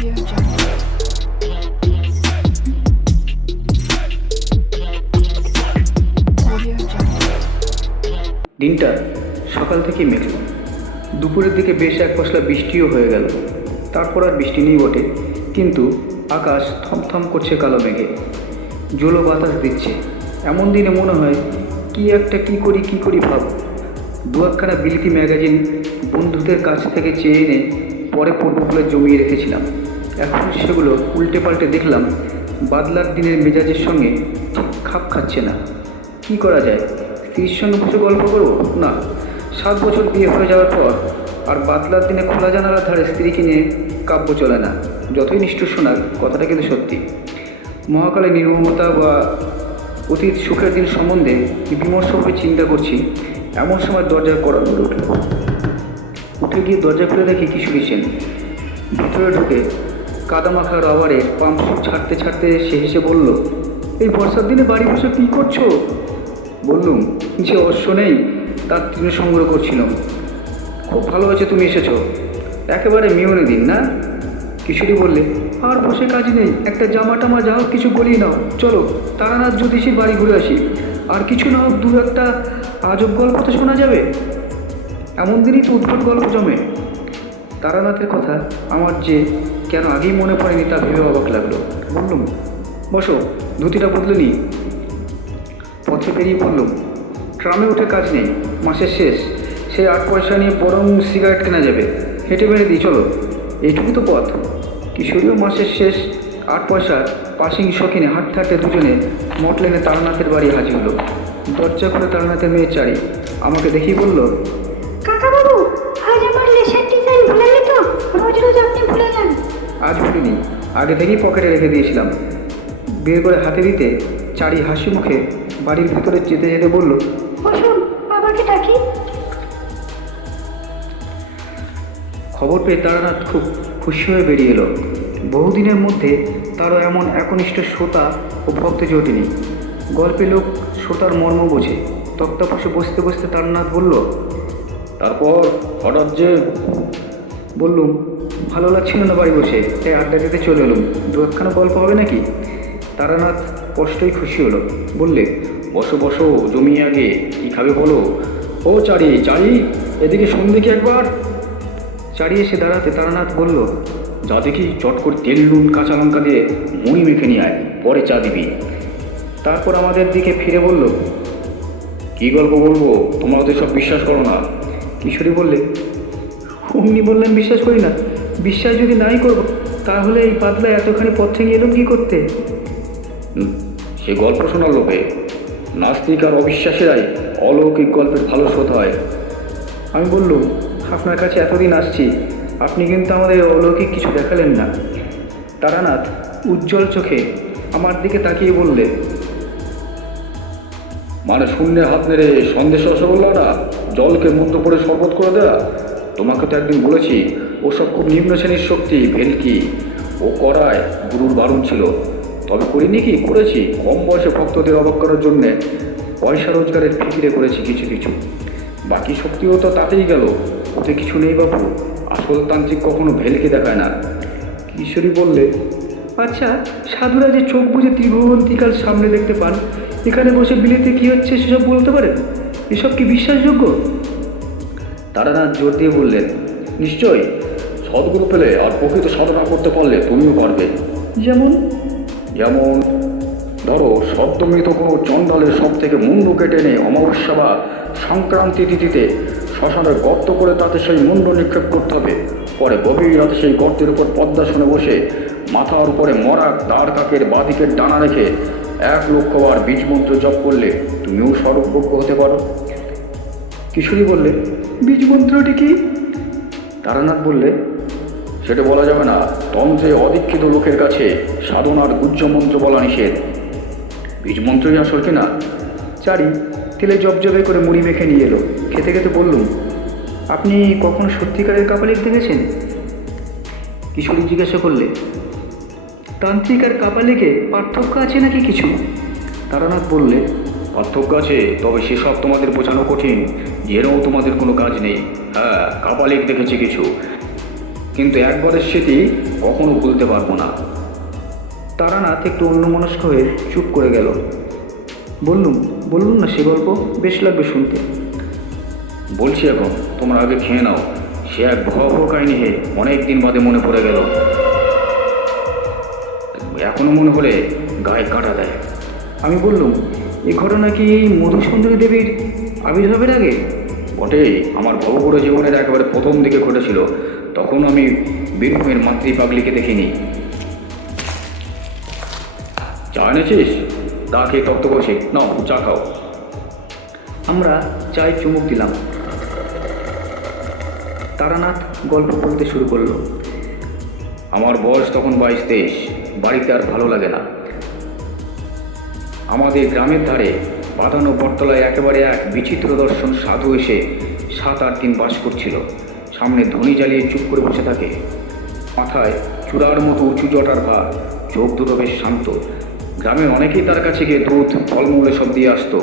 Audio Jungle. Audio Jungle. দিনটা সকাল থেকেই মেঘলা। দুপুরের দিকে বেশ এক পশলা বৃষ্টিও হয়ে গেল। তারপর আর বৃষ্টি নেই বটে, কিন্তু আকাশ থমথম করছে কালো মেঘে। জোলো বাতাস দিচ্ছে। এমন দিনে মনে হয় কি করি ভাব। দু একখানা বিলিতি ম্যাগাজিন বন্ধুদের কাছ থেকে চেয়ে এনে পরে পড়বো বলে জমিয়ে রেখেছিলাম। এখন সেগুলো উল্টে পাল্টে দেখলাম বাদলার দিনের মেজাজের সঙ্গে ঠিক খাপ খাচ্ছে না। কি করা যায়? স্ত্রীর সঙ্গে বসে গল্প করবো? না, 7 বছর বিয়ে হয়ে যাওয়ার পর আর বাদলার দিনে খোলা জানালার ধারে স্ত্রীকে নিয়ে কাব্য চলে না। যতই নিষ্ঠুর শোনার, কথাটা কিন্তু সত্যি। মহাকালে নির্মমতা বা অতীত সুখের দিন সম্বন্ধে বিমর্ষভাবে চিন্তা করছি, এমন সময় দরজার কড়া নড়ে উঠল। উঠে গিয়ে দরজা খুলে দেখি কিশোরী সেন। ভিতরে ঢুকে কাদামাখা রাবারের পাম্প ছাড়তে ছাড়তে সে হেসে বলল, এই বর্ষার দিনে বাড়ি বসে কী করছো? বললুম, যে অশ্ব নেই তার তৃণ সংগ্রহ করছিলাম। খুব ভালো হয়েছে তুমি এসেছো, একেবারে মিউনে দিন না? কিশোরী বললে, আর বসে কাজ নেই, একটা জামা টামা যা হোক কিছু গলিয়ে নাও, চলো তারানাথ জ্যোতিষীর বাড়ি ঘুরে আসি। আর কিছু না হোক 2-1টা আজব গল্প তো শোনা যাবে। এমন দিনই তো উদ্ভট গল্প জমে। তারানাথের কথা আমার যে কেন আগেই মনে পড়েনি তা ভেবে অবাক লাগলো। বললুম, বসো, ধুতিটা বদলে নি। পথে বেরিয়ে পড়লুম। ট্রামে উঠে কাজ নেই, মাসের শেষ, সেই 8 পয়সা নিয়ে বরং সিগারেট কেনা যাবে। হেঁটে বেড়ে দিই, চলো, এইটুকু তো পথ। কিশোরীও মাসের শেষ 8 পয়সা পাসিং শখিনে হাঁটতে হাঁটতে দুজনে মটলেনে তারানাথের বাড়ি হাজির হলো। দরজা খুলে তারানাথের মেয়ে চারি আমাকে দেখেই বলল, কাকাবাবু, আজ আমার লেসার ডিজাইন ভুলেননি তো? রোজ রোজ আপনি ভুলে যান। আজ ভুলিনি, আগে থেকেই পকেটে রেখে দিয়েছিলাম। বের করে হাতে দিতে চারি হাসি মুখে বাড়ির ভিতরে যেতে যেতে বলল, বসুন, বাবাকে ডাকি। খবর পেয়ে তারানাথ খুব খুশি হয়ে বেরিয়ে এলো। বহুদিনের মধ্যে তারও এমন একনিষ্ঠ শ্রোতা ও ভক্ত জোটেনি। গল্পে লোক শ্রোতার মর্ম বোঝে। তক্তাপোষে বসতে বসতে তারানাথ বলল, তারপর হঠাৎ যে? বললুম, ভালো লাগছিল না বাড়ি বসে, তাই আড্ডা দিতে চলে এলুম। 2-একখানা গল্প হবে নাকি? তারানাথ স্পষ্টই খুশি হলো। বললে, বসো বসো, জমিয়ে আগে কী খাবে বলো। ও চারি, এদিকে শোন দেখি একবার। চারি এসে দাঁড়াতে তারানাথ বলল, যা দেখি চট করে তেল নুন কাঁচা লঙ্কা দিয়ে মুড়ি মেখে নিয়ে আয়, পরে চা দিবি। তারপর আমাদের দিকে ফিরে বলল, কী গল্প বলবো? তোমরা তো সব বিশ্বাস করো না। কিশোরী বললে, অমনি বললেন বিশ্বাস করি না। বিশ্বাস যদি নাই করবো, তাহলে এই পাতলা এতখানি পথ থেকে এলাম কী করতে? সে গল্প শোনার লোকে নাস্তিক আর অবিশ্বাসীরাই অলৌকিক গল্পের ভালো স্রোত হয়। আমি বললুম, আপনার কাছে এতদিন আসছি, আপনি কিন্তু আমাদের অলৌকিক কিছু দেখালেন না। তারানাথ উজ্জ্বল চোখে আমার দিকে তাকিয়ে বললে, মানে শূন্যে হাত নেড়ে সন্দেশ রসগোল্লাটা জলকে মন্দ করে শরবত করে দেয়া? তোমাকে তো একদিন বলেছি ওসব খুব নিম্ন শ্রেণীর শক্তি, ভেলকি। ও করায় গুরুর বারণ ছিল, তবে করিনি কি? করেছি। কম বয়সে ভক্তদের অবাক করার জন্যে পয়সা রোজগারের ফিকিরে করেছি কিছু। বাকি শক্তিও তো তাতেই গেল, ওতে কিছু নেই বাবু। আসল তান্ত্রিক কখনো ভেলকে দেখায় না। কিশোরী বললে, আচ্ছা, সাধুরা যে চোখ বুঝে ত্রিভুবন্তিকাল সামনে দেখতে পান, এখানে বসে বিলেতে কী হচ্ছে সেসব বলতে পারেন? এসব কি বিশ্বাসযোগ্য? তারানাথ জোর দিয়ে বললেন, নিশ্চয়ই। সদ্গুরু পেলে আর প্রকৃত সাধনা করতে পারলে তুমিও পারবে। যেমন? ধরো, সদ্যমৃত কোনো চণ্ডালের সব থেকে মুন্ডু কেটে এনে অমাবস্যা বা সংক্রান্তি তিথিতে শ্মশানের গর্ত করে তাতে সেই মুন্ডু নিক্ষেপ করতে হবে। পরে গভীর রাতে সেই গর্তের উপর পদ্মাসনে বসে মাথার উপরে মরা দাঁড় কাকের বাঁদিকের ডানা রেখে 1 লক্ষ বার বীজ মন্ত্র জপ করলে তুমিও সর্বজ্ঞ হতে পারো। কিশোরী বললে, বীজ মন্ত্রটি কি? তারানাথ বললে, সেটা বলা যাবে না। তন্ত্রে অদীক্ষিত লোকের কাছে সাধনার গুহ্য মন্ত্র বলা নিষেধ। বীজ মন্ত্রই আসল কিনা? চারি তেলে জবজবে করে মুড়ি মেখে নিয়ে এলো। খেতে খেতে বললুম, আপনি কখনো সত্যিকারের কাপালিক দেখেছেন? কিশোরী জিজ্ঞাসা করলে, তান্ত্রিক আর কাপালিকে পার্থক্য আছে নাকি কিছু? তারানাথ বললে, পার্থক্য আছে, তবে সেসব তোমাদের বোঝানো কঠিন। জেনেও তোমাদের কোনো কাজ নেই। হ্যাঁ, কাপালিক দেখেছি কিছু, কিন্তু একবারের স্মৃতি কখনো ভুলতে পারবো না। তারানাথ একটু অন্যমনস্ক হয়ে চুপ করে গেল। বললুম না সে গল্প, বেশ লাগবে শুনতে। বলছি এখন, তোমরা আগে খেয়ে নাও। সে এক ভয়াবহ কাহিনী হে, অনেক দিন বাদে মনে পড়ে গেল। এখনো মনে হলে গায়ে কাঁটা দেয়। আমি বললুম, এ ঘটনা কি এই মধুসুন্দরী দেবীর আবির্ভাবের আগে? বটেই, আমার ভবঘুরে জীবনের একেবারে প্রথম দিকে ঘটেছিল। তখন আমি বীরভূমের মাতৃ পাগলিকে দেখিনি। চা এনেছিস? তা খেয়ে তপ্ত বসে নাও, চা খাও। আমরা চায়ে চুমুক দিলাম। তারানাথ গল্প বলতে শুরু করলো। আমার বয়স তখন 22-23, বাড়িতে আর ভালো লাগে না। আমাদের গ্রামের ধারে বাঁধানো বটতলায় একেবারে এক বিচিত্র দর্শন সাধু এসে 7-8 দিন বাস করছিল। সামনে ধনী জ্বালিয়ে চুপ করে বসে থাকে, মাথায় চূড়ার মতো উঁচু জটার ভার, চোখ দুটো বেশ শান্ত। গ্রামের অনেকেই তার কাছে গিয়ে দুধ ফলমূল সব দিয়ে আসতো।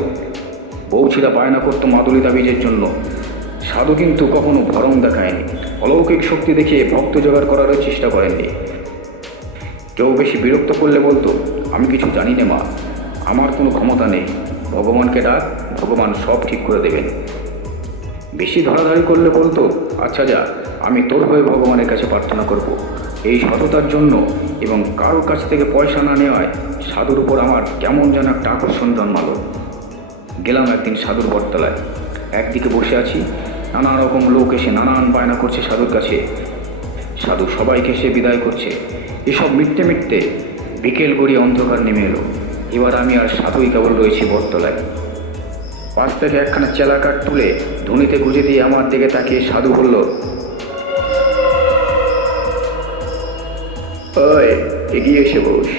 বউছিরা বায়না করতো মাদুলি তাবিজের জন্য। সাধু কিন্তু কখনো ভরম দেখায়নি, অলৌকিক শক্তি দেখিয়ে ভক্ত জোগাড় করারও চেষ্টা করেননি। কেউ বেশি বিরক্ত করলে বলতো, আমি কিছু জানি না মা, আমার কোনো ক্ষমতা নেই, ভগবানকে ডাক, ভগবান সব ঠিক করে দেবেন। বেশি ধরাধরি করলে বলতো, আচ্ছা যা, আমি তোর হয়ে ভগবানের কাছে প্রার্থনা করব। এই সততার জন্য এবং কারোর কাছ থেকে পয়সা না নেওয়ায় সাধুর উপর আমার কেমন যেন একটা আকর্ষণ জন্মালো। গেলাম একদিন সাধুর বটতলায়। একদিকে বসে আছি, নানা রকম লোক এসে নানান বায়না করছে সাধুর কাছে। সাধু সবাইকে সে বিদায় করছে। এসব মিটতে মিটতে বিকেল গড়িয়ে অন্ধকার নেমে এলো। এবার আমি আর সাধুই কেবল রয়েছি বটতলায়। পাশ থেকে একখানা চেলা কাঠ তুলে ধুনিতে গুঁজে দিয়ে আমার দিকে তাকিয়ে সাধু বলল, ওই এগিয়ে এসে বস।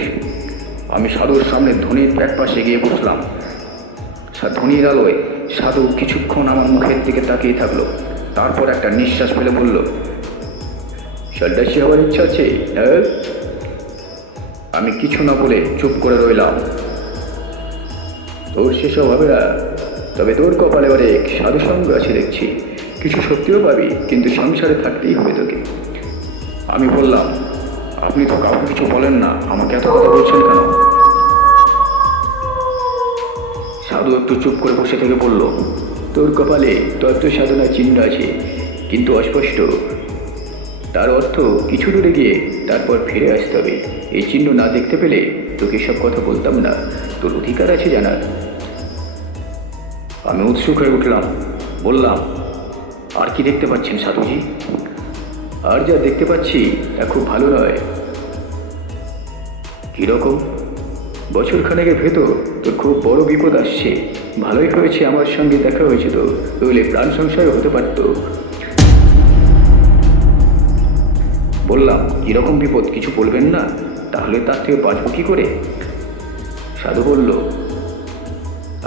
আমি সাধুর সামনে ধনির এক পাশে গিয়ে বসলাম। ধনির আলোয় সাধু কিছুক্ষণ আমার মুখের দিকে তাকিয়ে থাকলো। তারপর একটা নিঃশ্বাস ফেলে বলল, সন্ন্যাসী হওয়ার ইচ্ছা আছে? হ্যাঁ। আমি কিছু না বলে চুপ করে রইলাম। তোর সেসব হবে না, তবে তোর কপালে অনেক সাধু সঙ্গ আছে দেখছি। কিছু সত্যিও পাবি, কিন্তু সংসারে থাকতেই হবে তোকে। আমি বললাম, আপনি তো কাউকে কিছু বলেন না, আমাকে এত কথা বলছেন কেন? সাধু একটু চুপ করে বসে থেকে বলল, তোর কপালে তত্ত্ব সাধনার চিহ্ন আছে, কিন্তু অস্পষ্ট। তার অর্থ কিছু দূরে গিয়ে তারপর ফিরে আসতে হবে। এই চিহ্ন না দেখতে পেলে তোকে সব কথা বলতাম না, তোর অধিকার আছে জানার। আমি উৎসুক হয়ে উঠলাম, বললাম, আর কি দেখতে পাচ্ছেন সাধুজি? আর যা দেখতে পাচ্ছি তা খুব ভালো নয়। কীরকম? বছরখানেকের ভেতর তোর খুব বড় বিপদ আসছে। ভালোই হয়েছে আমার সঙ্গে দেখা হয়েছে, তো নইলে প্রাণ সংশয় হতে পারত। বললাম, কীরকম বিপদ কিছু বলবেন না? তাহলে তার থেকে বাঁচব কী করে? সাধু বলল,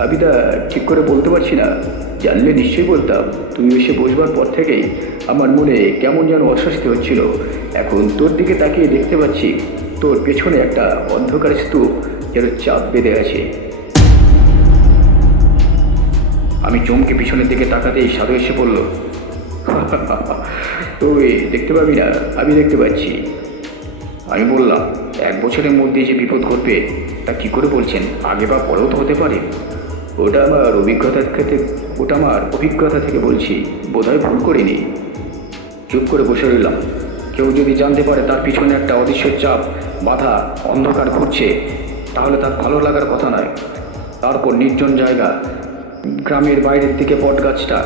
আমি তা ঠিক করে বলতে পারছি না, জানলে নিশ্চয়ই বলতাম। তুমি এসে বসবার পর থেকেই আমার মনে কেমন যেন অস্বস্তি হচ্ছিল। এখন তোর দিকে তাকিয়ে দেখতে পাচ্ছি তোর পেছনে একটা অন্ধকার স্তূপ যেন চাপ বেঁধে আছে। আমি চমকে পিছনের দিকে তাকাতেই সাধু এসে বলল, তুই দেখতে পাবি না, আমি দেখতে পাচ্ছি। আমি বললাম, 1 বছরের মধ্যে যে বিপদ ঘটবে তা কী করে বলছেন? আগে বা পরেও তো হতে পারে। ওটা আমার অভিজ্ঞতা থেকে বলছি, বোধহয় ভুল করিনি। চুপ করে বসে রইলাম। কেউ যদি জানতে পারে তার পিছনে একটা অদৃশ্য চাপ বাধা অন্ধকার ঘুরছে, তাহলে তার ভালো লাগার কথা নয়। তারপর নির্জন জায়গা, গ্রামের বাইরের দিকে বট গাছটা,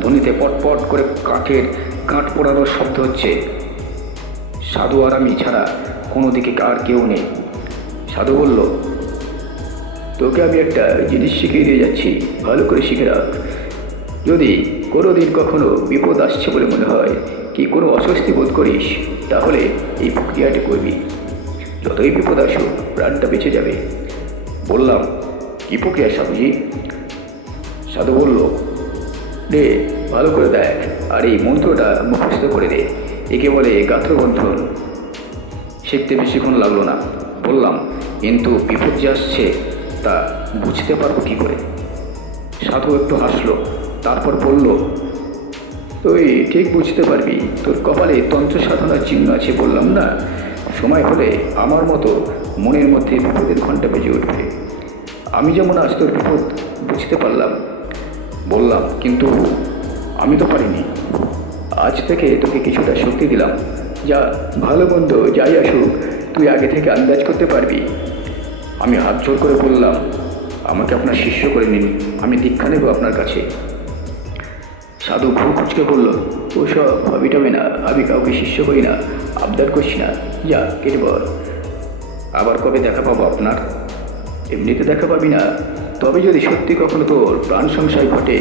ধ্বনিতে পটপট করে কাঠের গাঁট পোড়ানোর শব্দ হচ্ছে। সাধু আর আমি ছাড়া কোনো দিকে আর কেউ নেই। সাধু বলল, তোকে আমি একটা জিনিস শিখিয়ে দিয়ে যাচ্ছি, ভালো করে শিখে রাখ। যদি কোনো দিন কখনো বিপদ আসছে বলে মনে হয়, কি কোনো অস্বস্তি বোধ করিস, তাহলে এই প্রক্রিয়াটি করবি। যতই বিপদ আসুক, প্রাণটা বেঁচে যাবে। বললাম, কী প্রক্রিয়া সাধুজি? সাধু বলল, রে ভালো করে দেখ, আর এই মন্ত্রটা মুখস্থ করে দে। একে বলে গাত্রবন্ধন। শিখতে বেশিক্ষণ লাগলো না। বললাম, কিন্তু বিপদ যে আসছে তা বুঝতে পারবো কী করে? সাধু একটু হাসলো, তারপর বলল, তুই ঠিক বুঝতে পারবি। তোর কপালে তন্ত্র সাধনার চিহ্ন আছে বললাম না? সময় হলে আমার মতো মনের মধ্যে বিপদের ঘণ্টা বেজে উঠবে। আমি যেমন আজ তোর বিপদ বুঝতে পারলাম, বললাম, কিন্তু আমি তো পারিনি। আজ থেকে তোকে কিছুটা শক্তি দিলাম, যা ভালো মন্দ যাই আসুক তুই আগে থেকে আন্দাজ করতে পারবি। আমি হাত জোর করে বললাম, আমাকে আপনার শিষ্য করে নিন, আমি দীক্ষা নেব আপনার কাছে। সাধু ভ্রু কুচকে বলল, ওসব হবিটাবে না, আমি কাউকে শিষ্য করি না, আবদার করছি না, যা কেটে বল। আবার কবে দেখা পাবো আপনার? এমনিতে দেখা পাবি না, তবে যদি সত্যি কখনো তোর প্রাণ সংশয় ঘটে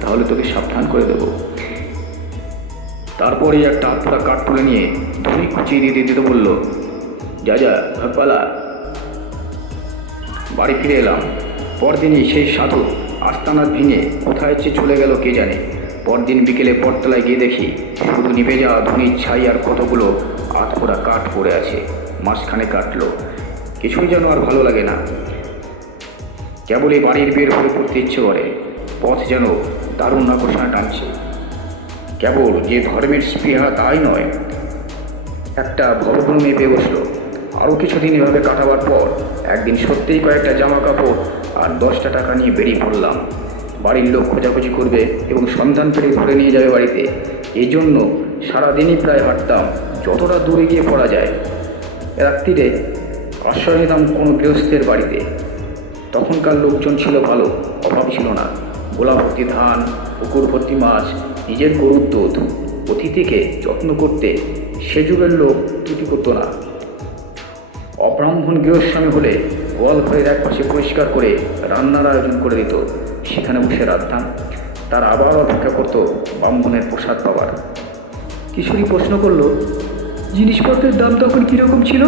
তাহলে তোকে সাবধান করে দেব। তারপরে একটা আত্মরা কাঠ তুলে নিয়ে ধুই কুচিয়ে দিয়ে দিতে বলল, যা যা ভাগপালা। বাড়ি ফিরে এলাম। পরদিনই সেই সাধু আস্তানা ভেঙে কোথায় চলে গেল কে জানে। পরদিন বিকেলে পরতলায় গিয়ে দেখি শুধু নিভে যাওয়া ধনির ছাই আর কতগুলো আধপোড়া কাঠ পড়ে আছে। মাঝখানে কাটলো, কিছুই যেন আর ভালো লাগে না। কেবলই বাড়ির বের হয়ে পড়তে ইচ্ছে করে। পথ যেন দারুণ আকর্ষণা টানছে। কেবল যে ধর্মের স্পৃহা তাই নয়, একটা ভগ্ন মেয়ে পেয়ে বসলো। আরও কিছুদিন এভাবে কাটাবার পর একদিন সত্যিই কয়েকটা জামা কাপড় আর 10টা টাকা নিয়ে বেরিয়ে পড়লাম। বাড়ির লোক খোঁজাখুঁজি করবে এবং সন্ধান পেলে ধরে নিয়ে যাবে বাড়িতে। এই জন্য সারাদিনই প্রায় হাঁটতাম, যতটা দূরে গিয়ে পড়া যায়। রাত্রিরে আশ্রয় নিতাম কোনো গৃহস্থের বাড়িতে। তখনকার লোকজন ছিল ভালো, অভাব ছিল না। গোলা ভর্তি ধান, পুকুর ভর্তি মাছ, নিজের গরুর দুধ। অতিথিকে যত্ন করতে সে যুগের লোক ত্রুটি করতো না। অব্রাহ্মণ গৃহস্বামী হলে গোয়াল ঘরের এক পাশে পরিষ্কার করে রান্নার আয়োজন করে দিত, সেখানে বসে রাখতাম। তার আবার অপেক্ষা করতো ব্রাহ্মণের প্রসাদ পাবার। কিশোরী প্রশ্ন করল, জিনিসপত্রের দাম তখন কীরকম ছিল?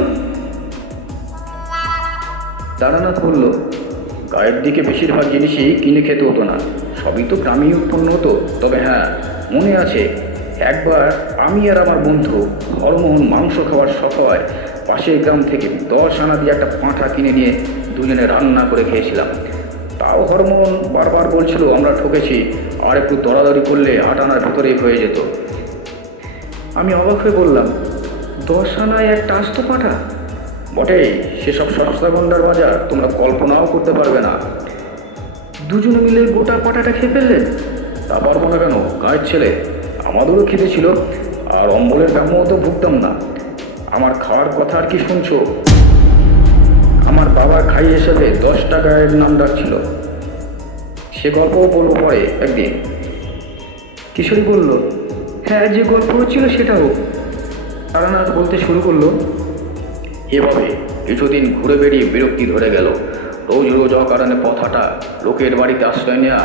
তারানাথ বলল, গায়ের দিকে বেশিরভাগ জিনিসই কিনে খেতে হতো না, সবই তো গ্রামেই উৎপন্ন হতো। তবে হ্যাঁ, মনে আছে একবার আমি আর আমার বন্ধু হরমোহন মাংস খাওয়ার শখ হয় পাশের গ্রাম থেকে 10 আনা দিয়ে একটা পাঁঠা কিনে নিয়ে দুজনে রান্না করে খেয়েছিলাম। তাও হরমোহন বারবার বলছিল আমরা ঠকেছি, আর একটু দরাদরি করলে 8 আনার ভেতরেই হয়ে যেত। আমি অবাক হয়ে বললাম, 10 আনায় একটা আস্ত পাঁঠা? বটেই, সেসব সস্তা গন্ডার বাজার তোমরা কল্পনাও করতে পারবে না। দুজনে মিলে গোটা পাঁঠাটা খেয়ে ফেললেন? তা পারবো না কেন, গায়ের ছেলে। আমাদেরও খিদে ছিল, আর অম্বলের ব্যামোও তো ভুগতাম না। আমার খাওয়ার কথা আর কি শুনছো? আমার বাবা খাইয়ে হিসেবে 10 টাকার নাম ডাকছিল। সে গল্পও বলবো পরে একদিন। কিশোরী বলল, হ্যাঁ, যে গল্প হচ্ছিল সেটাও। তারানাথ বলতে শুরু করলো, এভাবে কিছুদিন ঘুরে বেরিয়ে বিরক্তি ধরে গেল। রোজ রোজ অকারণে পথ হাঁটা, লোকের বাড়িতে আশ্রয় নেওয়া,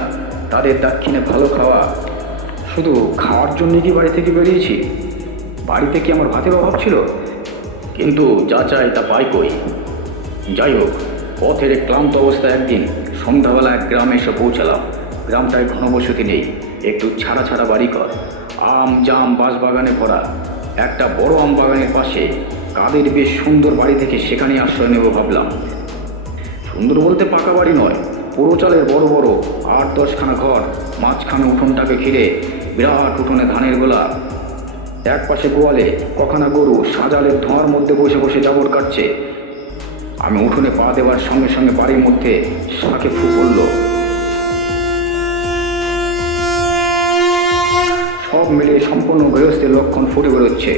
তাদের দাক্ষিণে ভালো খাওয়া। শুধু খাওয়ার জন্যে কি বাড়ি থেকে বেরিয়েছি? বাড়িতে কি আমার ভাতের অভাব ছিল? কিন্তু যা চাই তা পাই কই। যাই হোক, পথের ক্লান্ত অবস্থায় একদিন সন্ধ্যাবেলা এক গ্রামে এসে পৌঁছালাম। গ্রামটায় ঘনবসতি নেই, একটু ছাড়া ছাড়া বাড়িঘর, আম জাম বাঁশবাগানে ভরা। একটা বড় আম বাগানের পাশে কাদের বেশ সুন্দর বাড়ি থেকে সেখানেই আশ্রয় নেব ভাবলাম। সুন্দর বলতে পাকা বাড়ি নয়, পুরো চালের বড় বড় 8-10খানা ঘর, মাঝখানে উঠোনটাকে ঘিরে বিরাট উঠোনে ধানের গোলা। এক পাশে গোয়ালে কখানা গরু সাজালের ধোঁয়ার মধ্যে বসে বসে জাবর কাটছে। আমি উঠোনে পা দেওয়ার সঙ্গে সঙ্গে বাড়ির মধ্যে শাঁখে ফু পড়ল। সব মিলিয়ে সম্পূর্ণ গৃহস্থের লক্ষণ ফুটে বেরোচ্ছে।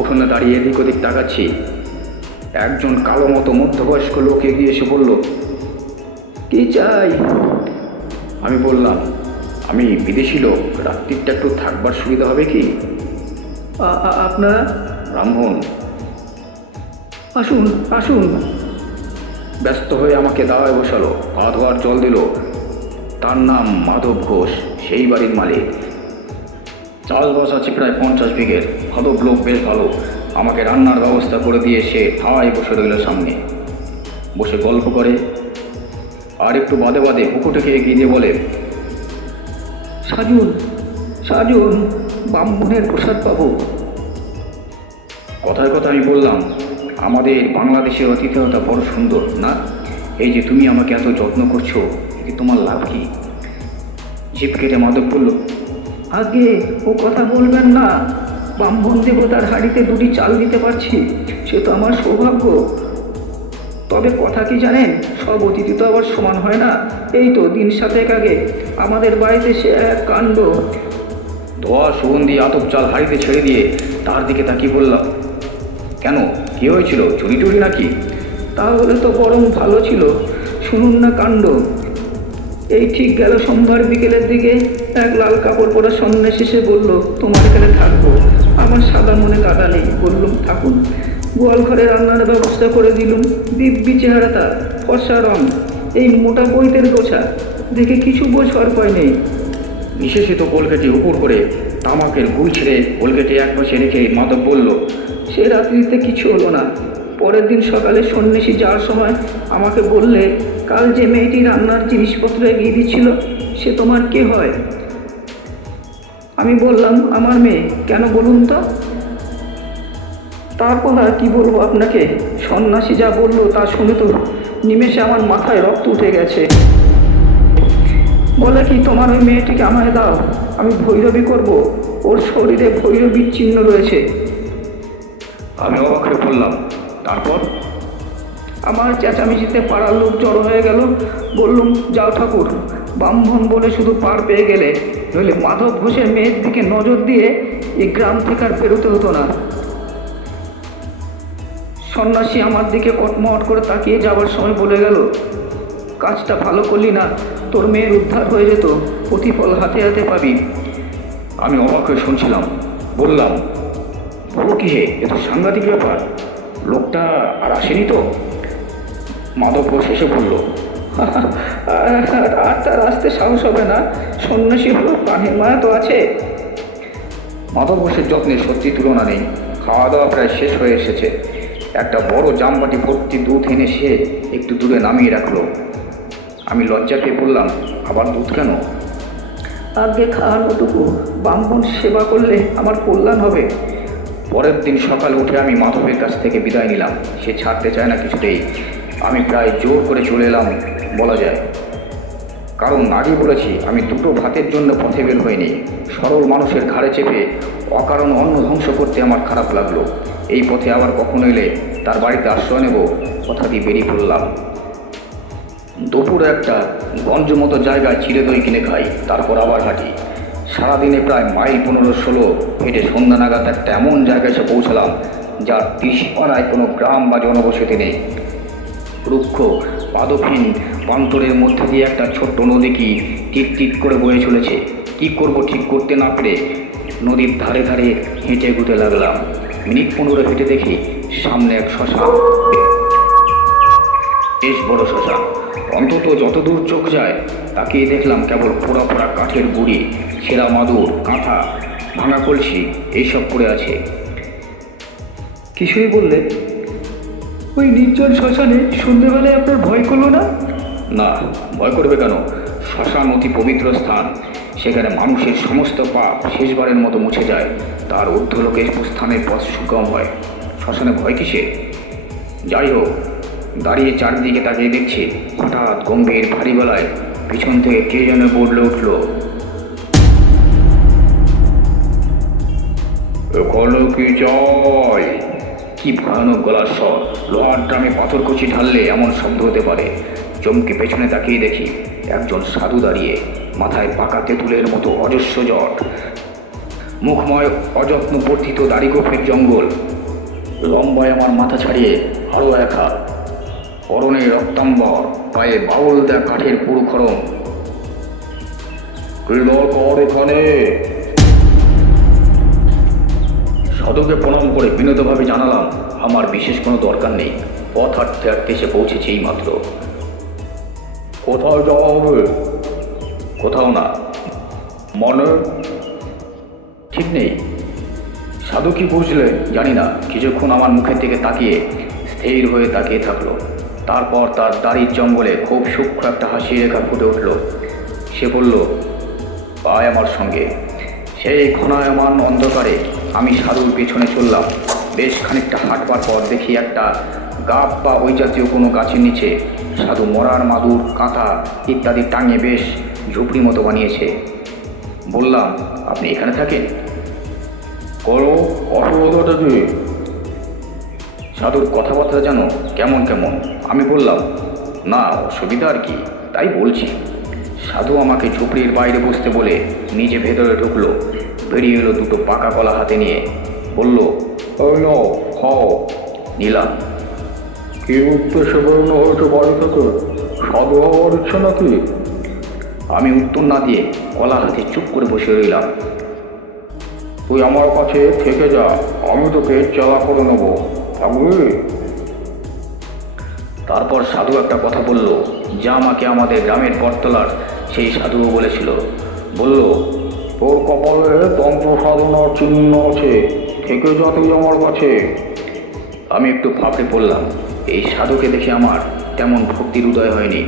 উঠোনে দাঁড়িয়ে এদিক ওদিক তাকাচ্ছি। একজন কালো মতো মধ্যবয়স্ক লোক এগিয়ে এসে বলল, কি চাই? আমি বললাম, আমি বিদেশি লোক, রাত্রিটা একটু থাকবার সুবিধা হবে কি? আপনারা? ব্রাহ্মণ। আসুন আসুন। ব্যস্ত হয়ে আমাকে দাওয়ায় বসালো, পা ধোয়ার জল দিল। তার নাম মাধব ঘোষ, সেই বাড়ির মালিক। চাষবাস আছে প্রায় 50 বিঘের। মাধব লোক বেশ ভালো। আমাকে রান্নার ব্যবস্থা করে দিয়ে সে ঠায় বসে রইল সামনে, বসে গল্প করে। আর একটু বাদে বাদে হুকুটাকে এগিয়ে দিয়ে বলে, সাজুন সাজুন, ব্রাহ্মণের প্রসাদ পাবো। কথায় কথা আমি বললাম, আমাদের বাংলাদেশের আতিথেয়তা বড় সুন্দর না? এই যে তুমি আমাকে এত যত্ন করছো, এতে তোমার লাভ কি? জিভ কেটে মাধব বলল, আগে ও কথা বলবেন না। ব্রাহ্মণ দেবতার হাঁড়িতে 2টি চাল দিতে পারছি, সে তো আমার সৌভাগ্য। তবে কথা কি জানেন, সব অতিথি তো আবার সমান হয় না। এই তো দিন 7 আগে আমাদের বাড়িতে সে এক কাণ্ড। ধোয়া সুগন্ধি আতপ চাল হাড়িতে ছেড়ে দিয়ে তার দিকে তাকিয়ে বললাম, কেন, কি হয়েছিল, চুরি টুরি নাকি? তাহলে তো বরং ভালো ছিল। শুনুন না কাণ্ড। এই ঠিক গেল সোমবার বিকেলের দিকে এক লাল কাপড় পরা সন্ন্যাসী এসে বলল, তোমার এখানে থাকবো। আমার সাদা মনে কাদা নেই, বললুম থাকুন। গোয়াল ঘরে রান্নার ব্যবস্থা করে দিলুম। দিব্যি চেহারা তার, ফর্সা রং, এই মোটা বইতের গোছা, দেখে কিছু বোঝবার ভয় নেই। বিশেষিত কলকেটি উপর করে তামাকের গুল ছেড়ে কলকেটি এক পাশে রেখে মাধব বলল, সে রাত্রিতে কিছু হলো না। পরের দিন সকালে সন্ন্যাসী যাওয়ার সময় আমাকে বললে, কাল যে মেয়েটি রান্নার জিনিসপত্র এগিয়ে দিচ্ছিল সে তোমার কে হয়? আমি বললাম, আমার মেয়ে। কেন বলুন তো? তারপর আর কি বলবো আপনাকে, সন্ন্যাসী যা বললো তা শুনে তো নিমেষে আমার মাথায় রক্ত উঠে গেছে। বলে কি, তোমার ওই মেয়েটিকে আমায় দাও, আমি ভৈরবী করব, ওর শরীরে ভৈরবীর চিহ্ন রয়েছে। আমি অবাক হয়ে বললাম, তারপর? আমার চেঁচামেচিতে পাড়ার লোক জড়ো হয়ে গেল। বললুম, যাও ঠাকুর, ব্রাহ্মণ বলে শুধু পার পেয়ে গেলে, নইলে মাধব ঘোষের মেয়ের দিকে নজর দিয়ে এই গ্রাম থেকে আর বেরোতে হতো না। সন্ন্যাসী আমার দিকে কটমট করে তাকিয়ে যাওয়ার সময় বলে গেল, কাজটা ভালো করলি না, তোর মেয়ের উদ্ধার হয়ে যেত, প্রতিফল হাতে হাতে পাবি। আমি অবাক হয়ে শুনছিলাম। বললাম, বলো কি হে, এ তো সাংঘাতিক ব্যাপার, লোকটা আর আসেনি তো? মাধব ঘোষ এসে বলল, আর তার আসতে সাহস হবে না, সন্ন্যাসী হলো, প্রাণের মায়া তো আছে। মাধব ঘোষের যত্নে সত্যি তুলনা নেই। খাওয়া দাওয়া প্রায় শেষ হয়ে এসেছে। একটা বড় জামবাটি ভর্তি দুধ এনে সে একটু দূরে নামিয়ে রাখলো। আমি লজ্জা পেয়ে বললাম, আবার দুধ কেন? আগে খাওয়ানোটুকু, ব্রাহ্মণ সেবা করলে আমার কল্যাণ হবে। পরের দিন সকাল উঠে আমি মাধবের কাছ থেকে বিদায় নিলাম। সে ছাড়তে চায় না কিছুতেই। আমি প্রায় জোর করে চলে এলাম বলা যায়, কারণ আগেই বলেছি আমি দুটো ভাতের জন্য পথে বের হইনি। সরল মানুষের ঘাড়ে চেপে অকারণ অন্ন ধ্বংস করতে আমার খারাপ লাগলো। এই পথে আবার কখনো এলে তার বাড়িতে আশ্রয় নেব কথা দিয়ে বেরিয়ে পড়লাম। দুপুরে একটা গঞ্জ মতো জায়গায় চিড়ে দই কিনে খাই, তারপর আবার হাঁটি। সারাদিনে প্রায় মাইল 15-16 হেঁটে সন্ধ্যা নাগাদ একটা এমন জায়গায় এসে পৌঁছলাম যার ত্রিসীমানায় কোনো গ্রাম বা জনবসতি নেই। রুক্ষ পাদহীন প্রান্তরের মধ্যে দিয়ে একটা ছোট্ট নদী কি টিক টিক করে বয়ে চলেছে। কি করব ঠিক করতে না পেরে নদীর ধারে ধারে হেঁটে এগুতে লাগলাম। মিনিট 15 হেঁটে দেখি সামনে এক শ্মশান, বেশ বড় শ্মশান। অন্তত যতদূর চোখ যায় তাকিয়ে দেখলাম কেবল পোড়া পোড়া কাঠের গুঁড়ি, ছেঁড়া মাদুর, কাঁথা, ভাঙা কলসি এইসব পড়ে আছে। কিছুই বললে, ওই নির্জন শ্মশানে সন্ধ্যেবেলায় আপনার ভয় করলো না? না, ভয় করবে কেন? শ্মশান অতি পবিত্র স্থান। সেখানে মানুষের সমস্ত পাপ শেষবারের মতো মুছে যায়। তার ঊর্ধ্বলোকে স্থানের পথ সুগম হয়। শ্মশানে ভয় কিসে? যাই হোক, দাঁড়িয়ে চারদিকে তাকিয়ে দেখছি, হঠাৎ গম্ভীর ভারী গলায় পিছন থেকে কে যেন বদলে উঠল, এখনো কি চাই? কি ভয়ানক গলার স্বর! লোহার ড্রামে পাথরকুচি ঢাললে এমন শব্দ হতে পারে। চমকে পেছনে তাকিয়ে দেখি একজন সাধু দাঁড়িয়ে, মাথায় পাকা তেঁতুলের মতো অজস্র জট, মুখময় অযত্ন বর্ধিত দাড়ি গোফের জঙ্গল, লম্বায় আমার মাথা ছাড়িয়ে আরও এক হাত, পরনে রক্তাম্বর, পায়ে বাউল দেয়া কাঠের পুরু খড়ম। কর এখানে! সাধুকে প্রণাম করে বিনীতভাবে জানালাম আমার বিশেষ কোনো দরকার নেই। পথ হাঁটতে হাঁটতে এসে পৌঁছেছি এই মাত্র। কোথাও যাওয়া হবে? কোথাও না। মনে ঠিক নেই। সাধু কি বুঝলে জানি না, কিছুক্ষণ আমার মুখের দিকে তাকিয়ে স্থির হয়ে তাকিয়ে থাকলো। তারপর তার দাড়ির জঙ্গলে খুব সূক্ষ্ম একটা হাসি রেখা ফুটে উঠল। সে বলল, আয় আমার সঙ্গে। সেই ঘনায়মান অন্ধকারে আমি সাধুর পেছনে চললাম। বেশ খানিকটা হাঁটবার পর দেখি একটা গাব বা ওই জাতীয় কোনো গাছের নিচে সাধু মরার মাদুর, কাঁথা ইত্যাদি টাঙিয়ে বেশ ঝুপড়ি মতো বানিয়েছে। বললাম, আপনি এখানে থাকেন? করো, অসুবিধাটা কি? সাধুর কথাবার্তা যেন কেমন কেমন। আমি বললাম, না অসুবিধা আর কি, তাই বলছি। সাধু আমাকে ঝুপড়ির বাইরে বসতে বলে নিজে ভেতরে ঢুকলো। বেরিয়ে এলো দুটো পাকা কলা হাতে নিয়ে, বলল, ওই নাও খাও। নিলাম। কি উদ্দেশ্যে বেরোনো হয়েছে বাড়ি থেকে? সাধু হওয়ার ইচ্ছে নাকি? আমি উত্তর না দিয়ে কলা হাতে চুপ করে বসে রইলাম। তুই আমার কাছে থেকে যা, আমি তোকে চেলা করে নেবো, থাকবি? তারপর সাধু একটা কথা বলল, যা আমাকে আমাদের গ্রামের বটতলার সেই সাধুও বলেছিল। বলল, তোর কপালে তন্ত্র সাধনার চিহ্ন আছে, থেকে যা তুই আমার কাছে। আমি একটু ফাঁপড়ে পড়লাম। এই সাধুকে দেখে আমার তেমন ভক্তির উদয় হয়নি,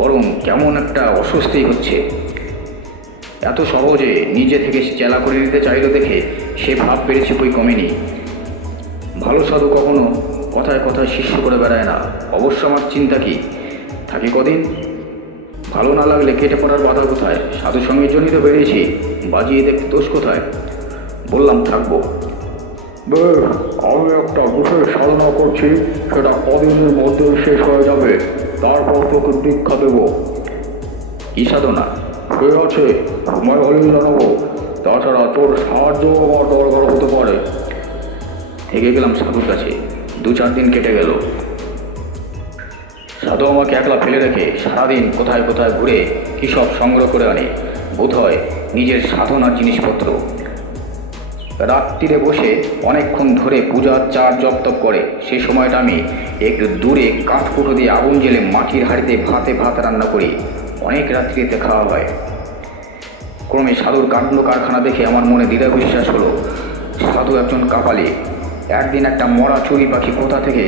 বরং কেমন একটা অস্বস্তি হচ্ছে। এত সহজে নিজে থেকে চেলা করে নিতে চাইলো দেখে সে ভাব পেরেছে বই কমেনি। ভালো সাধু কখনো কথায় কথায় শিষ্য করে বেড়ায় না। অবশ্য আমার চিন্তা কি, থাকি কদিন, ভালো না লাগলে কেটে পড়ার বাধা কোথায়? সাধু সঙ্গের জন্যই তো বেরিয়েছি, বাজিয়ে দেখতে দোষ কোথায়? বললাম, থাকবো। বেশ, আমি একটা বিশেষ সাধনা করছি, সেটা কদিনের মধ্যে শেষ হয়ে যাবে, তারপর তোকে দীক্ষা দেব। কি সাধনা? সে আছে, সময় হলেই জানাবো। তাছাড়া তোর সাহায্য আমার দরকার হতে পারে। থেকে গেলাম সাধুর কাছে। 2-4 দিন কেটে গেল। সাধু আমাকে একলা ফেলে রেখে সারাদিন কোথায় কোথায় ঘুরে কী সব সংগ্রহ করে আনে, বোধহয় নিজের সাধনার জিনিসপত্র। রাত্রিরে বসে অনেকক্ষণ ধরে পূজার চার জপ করে। সেই সময়টা আমি একটু দূরে কাঠকুটো দিয়ে আগুন জ্বেলে মাটির হাঁড়িতে ভাত রান্না করি। অনেক রাত্রিতে খাওয়া হয়। ক্রমে সাধুর কাণ্ড কারখানা দেখে আমার মনে দৃঢ় বিশ্বাস হলো, সাধু একজন কাপালি। একদিন একটা মরা চড়ুই পাখি কোথা থেকে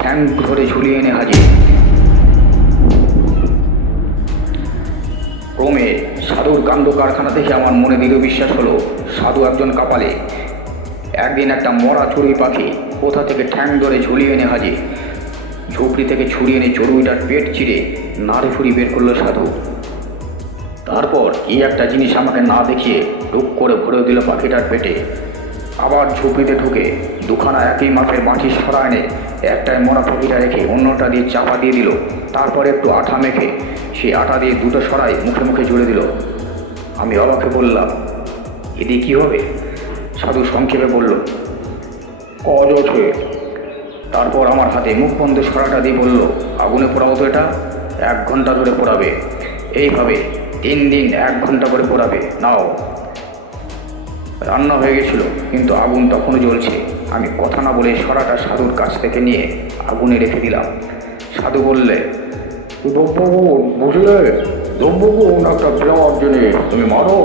ঠ্যাং ধরে ঝুলিয়ে এনে হাজির। ক্রমে সাধুর কাণ্ড কারখানা দেখে আমার মনে দৃঢ় বিশ্বাস হলো, সাধু একজন কাপালি। একদিন একটা মরা চড়ুই পাখি কোথা থেকে ঠ্যাং ধরে ঝুলিয়ে এনে হাজির। ঝুপড়ি থেকে ছুরিয়ে এনে চড়ুইটার পেট চিরে নাড়ি ফুড়ি বের করলো সাধু। তারপর কি একটা জিনিস আমাকে না দেখিয়ে টুক করে ভরে দিল পাখিটার পেটে। আবার ঝুপড়িতে ঢুকে দুখানা একই মাপের বাঁশি সরা এনে একটায় মরা পাখিটা রেখে অন্যটা দিয়ে চাপা দিয়ে দিল। তারপর একটু আঠা মেখে সেই আটা দিয়ে দুটো সরাই মুখে মুখে জুড়ে দিল। আমি অবাকে বললাম, এদিকে কী হবে? সাধু সংক্ষেপে বলল, কাজ আছে। তারপর আমার হাতে মুখ বন্ধ সরাটা দিয়ে বলল, আগুনে পোড়াবো তো এটা, 1 ঘন্টা ধরে পোড়াবে। এইভাবে 3 দিন 1 ঘন্টা করে পোড়াবে। নাও। রান্না হয়ে গেছিল, কিন্তু আগুন তখনও জ্বলছে। আমি কথা না বলে সরাটা সাধুর কাছ থেকে নিয়ে আগুনে রেখে দিলাম। সাধু বললে, দ্রব্যগুণ বুঝলে, দ্রব্যগুণ একটা বিরাট জিনিস, তুমি মারো।